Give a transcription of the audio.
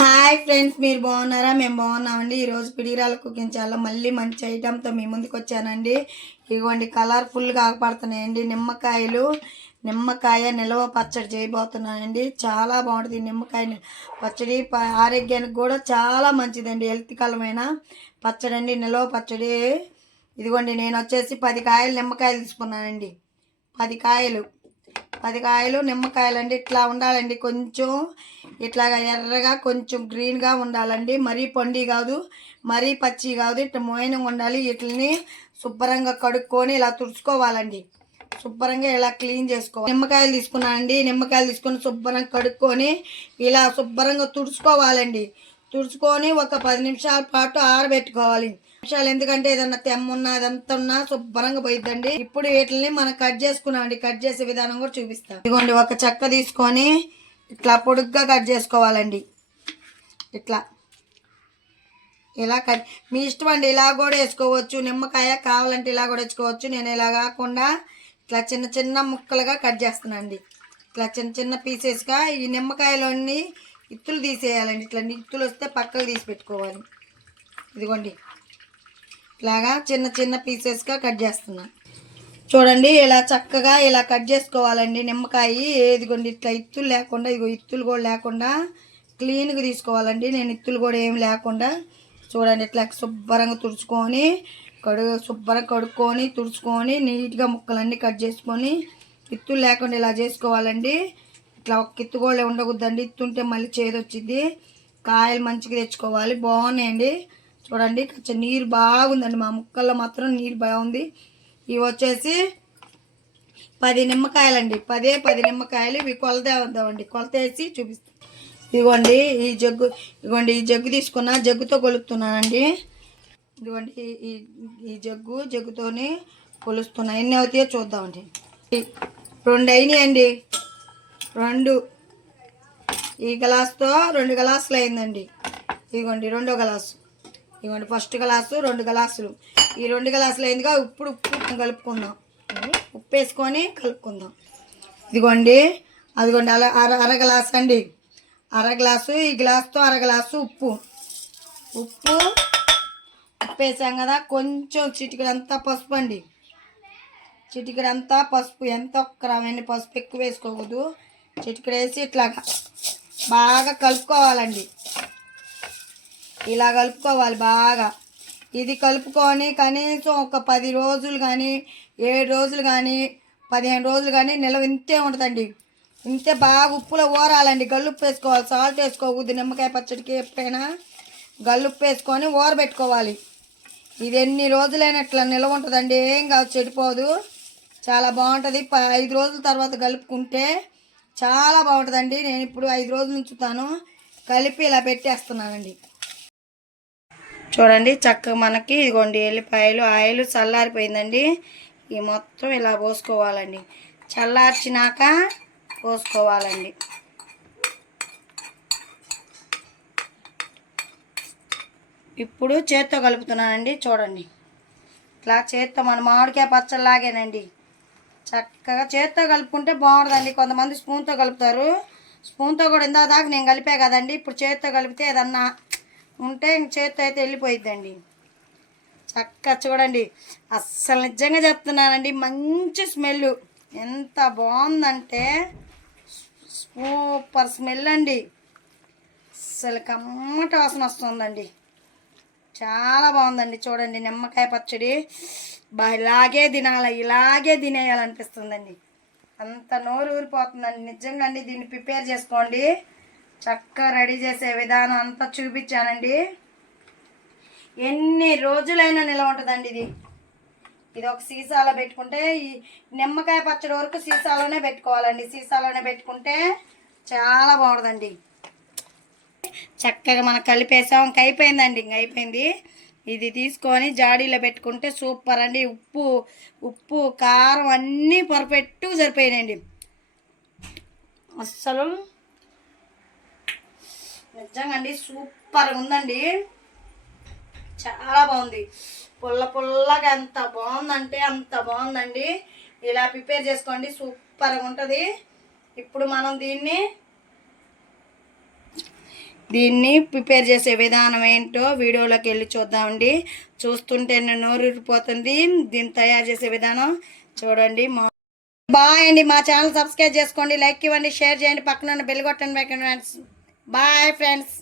Hi friends మీరు బాగున్నారా? మేము బాగున్నామండి. ఈరోజు పిడిరాల కుకింగ్ చాలా మళ్ళీ మంచి ఐటమ్తో మీ ముందుకు వచ్చానండి. ఇదిగోండి కలర్ఫుల్గా ఆగపడుతున్నాయండి. నిమ్మకాయలు నిమ్మకాయ నిల్వ పచ్చడి చేయబోతున్నానండి. చాలా బాగుంటుంది నిమ్మకాయ పచ్చడి ఆరోగ్యానికి కూడా చాలా మంచిదండి. హెల్త్ కలమైన పచ్చడి అండి నిల్వ పచ్చడి. ఇదిగోండి నేను వచ్చేసి పది కాయలు నిమ్మకాయలు తీసుకున్నానండి. పది కాయలు. పది కాయలు నిమ్మకాయలండి ఇట్లా ఉండాలండి. కొంచెం ఇట్లాగా ఎర్రగా కొంచెం గ్రీన్గా ఉండాలండి. మరీ పండి కాదు మరీ పచ్చి కాదు ఇట్లా మోయనంగా ఉండాలి. వీటిని శుభ్రంగా కడుక్కొని ఇలా తుడుచుకోవాలండి. శుభ్రంగా ఇలా క్లీన్ చేసుకోవాలి. నిమ్మకాయలు తీసుకున్నానండి. నిమ్మకాయలు తీసుకొని శుభ్రంగా కడుక్కొని ఇలా శుభ్రంగా తుడుచుకోవాలండి. తుడుచుకొని ఒక పది నిమిషాల పాటు ఆరబెట్టుకోవాలి. నిమిషాలు ఎందుకంటే ఏదన్నా తెమ్మున్నా అదంతా ఉన్నా శుభ్రంగా పోయిద్దండి. ఇప్పుడు వీటిని మనం కట్ చేసుకున్నామండి. కట్ చేసే విధానం కూడా చూపిస్తాం. ఇదిగోండి ఒక చెక్క తీసుకొని ఇట్లా పొడుగ్గా కట్ చేసుకోవాలండి. ఇట్లా. ఇలా కట్. మీ ఇష్టం అండి ఇలా కూడా వేసుకోవచ్చు. నిమ్మకాయ కావాలంటే ఇలా కూడా వేసుకోవచ్చు. నేను ఇలా కాకుండా ఇట్లా చిన్న చిన్న ముక్కలుగా కట్ చేస్తున్నానండి. ఇట్లా చిన్న చిన్న పీసెస్గా ఈ నిమ్మకాయలోని ఇత్తులు తీసేయాలండి. ఇట్లా ఇత్తులు వస్తే పక్కకు తీసి పెట్టుకోవాలి. ఇదిగోండి. ఇలాగా చిన్న చిన్న పీసెస్గా కట్ చేస్తున్నాను చూడండి ఇలా చక్కగా ఇలా కట్ చేసుకోవాలండి. నిమ్మకాయ ఇదిగోండి ఇట్లా ఇత్తులు లేకుండా ఇదిగో ఇత్తులు కూడా లేకుండా క్లీన్గా తీసుకోవాలండి. నేను ఇత్తులు కూడా ఏమి లేకుండా చూడండి ఇట్లా శుభ్రంగా తుడుచుకొని కడుగు శుభ్రంగా కడుక్కొని తుడుచుకొని నీట్గా ముక్కలన్నీ కట్ చేసుకొని ఇత్తులు లేకుండా ఇలా చేసుకోవాలండి. ఇట్లా కిత్తుగోళ్ళే ఉండకూడదండి. ఇత్తుంటే మళ్ళీ చేదొచ్చింది. కాయలు మంచిగా తెచ్చుకోవాలి. బాగున్నాయండి. చూడండి కొంచెం నీరు బాగుందండి. మా ముక్కల్లో మాత్రం నీరు బాగుంది. ఇవి వచ్చేసి పది నిమ్మకాయలండి. పదే పది నిమ్మకాయలు ఇవి కొలత వద్దామండి. కొలత వేసి చూపిస్తాం. ఇదిగోండి ఈ జగ్గు ఇదిగోండి ఈ జగ్గు తీసుకున్నా జగ్గుతో కొలుస్తున్నానండి ఇదిగోండి ఈ- ఈ జగ్గు జగ్గుతోనే కొలుస్తున్నా. ఎన్ని అవుతాయో చూద్దామండి. రెండు అయినాయండి. రెండు. ఈ గ్లాస్తో రెండు గ్లాసులు అయిందండి. ఇదిగోండి రెండో గ్లాసు. ఇదిగోండి ఫస్ట్ గ్లాసు రెండు గ్లాసులు. ఈ రెండు గ్లాసులు అయిందిగా ఇప్పుడు ఉప్పు కలుపుకుందాం. ఉప్పు వేసుకొని కలుపుకుందాం. ఇదిగోండి అదిగోండి అలా అర అర గ్లాస్ అండి. అర గ్లాసు ఈ గ్లాస్తో అర గ్లాసు ఉప్పు. ఉప్పు ఉప్పు వేసాం కదా కొంచెం చిటికడంతా పసుపు అండి. చిటికడంతా పసుపు ఎంత ఒక్క రావండి పసుపు ఎక్కువ వేసుకోకూడదు. చిటికడ వేసి ఇట్లాగా బాగా కలుపుకోవాలండి. ఇలా కలుపుకోవాలి బాగా. ఇది కలుపుకొని కనీసం ఒక పది రోజులు కానీ ఏడు రోజులు కానీ పదిహేను రోజులు కానీ నిలవ ఇంతే ఉంటుందండి. ఇంతే బాగా ఉప్పులో ఊరాలండి. గల్లుప్పు వేసుకోవాలి. సాల్ట్ వేసుకోకూడదు. నిమ్మకాయ పచ్చడికి ఎప్పుడైనా గల్లుప్పు వేసుకొని ఊరబెట్టుకోవాలి. ఇది ఎన్ని రోజులైనా ఇట్లా నిలవ ఉంటుందండి. ఏం కాదు చెడిపోదు. చాలా బాగుంటుంది. ప ఐదు రోజుల తర్వాత కలుపుకుంటే చాలా బాగుంటుందండి. నేను ఇప్పుడు ఐదు రోజులు ఉంచుతాను కలిపి ఇలా పెట్టేస్తున్నానండి. చూడండి చక్కగా మనకి ఇదిగోండి ఎల్లిపాయలు ఆయిల్ చల్లారిపోయిందండి. ఈ మొత్తం ఇలా పోసుకోవాలండి. చల్లార్చినాక పోసుకోవాలండి. ఇప్పుడు చేత్తో కలుపుతున్నానండి. చూడండి. ఇట్లా చేత్తో మన మామిడికాయ పచ్చళ్ళలాగేనండి. చక్కగా చేత్తో కలుపుకుంటే బాగుంటుందండి కొంతమంది స్పూన్తో కలుపుతారు. స్పూన్తో కూడా ఇందా దాకా నేను కలిపే కదండి. ఇప్పుడు చేత్తో కలిపితే ఏదన్నా ఉంటే ఇంక చేత్తో అయితే వెళ్ళిపోయిద్దండి. చక్కగా చూడండి. అస్సలు నిజంగా చెప్తున్నానండి. మంచి స్మెల్ ఎంత బాగుందంటే సూపర్ స్మెల్ అండి. అస్సలు కమ్మట వాసన వస్తుందండి. చాలా బాగుందండి చూడండి నిమ్మకాయ పచ్చడి. బా ఇలాగే తినాలి ఇలాగే తినేయాలనిపిస్తుందండి. అంత నోరు ఊరిపోతుందండి. నిజంగా అండి దీన్ని ప్రిపేర్ చేసుకోండి. చక్కగా రెడీ చేసే విధానం అంతా చూపించానండి. ఎన్ని రోజులైనా నిలవ ఉంటుందండి ఇది. ఇది ఒక సీసాలో పెట్టుకుంటే ఈ నిమ్మకాయ పచ్చడి వరకు సీసాలోనే పెట్టుకోవాలండి. సీసాలోనే పెట్టుకుంటే చాలా బాగుంటుందండి. చక్కగా మనం కలిపేసాం. ఇంక అయిపోయిందండి ఇంక అయిపోయింది. ఇది తీసుకొని జాడీలో పెట్టుకుంటే సూపర్ అండి. ఉప్పు ఉప్పు కారం అన్నీ పర్ఫెక్ట్ సరిపోయినాయండి. అస్సలు నిజంగా అండి సూపర్గా ఉందండి. చాలా బాగుంది. పుల్ల పుల్లగా ఎంత బాగుందంటే అంత బాగుందండి. ఇలా ప్రిపేర్ చేసుకోండి సూపర్గా ఉంటుంది. ఇప్పుడు మనం దీన్ని దీన్ని ప్రిపేర్ చేసే విధానం ఏంటో వీడియోలోకి వెళ్ళి చూద్దామండి. చూస్తుంటే నేను ఊరిపోతుంది. దీన్ని తయారు చేసే విధానం చూడండి. మా బాయ్ అండి. మా ఛానల్ సబ్స్క్రైబ్ చేసుకోండి లైక్ ఇవ్వండి షేర్ చేయండి. పక్కన ఉన్న బెల్ కొట్టండి ఫ్రెండ్స్. Bye friends.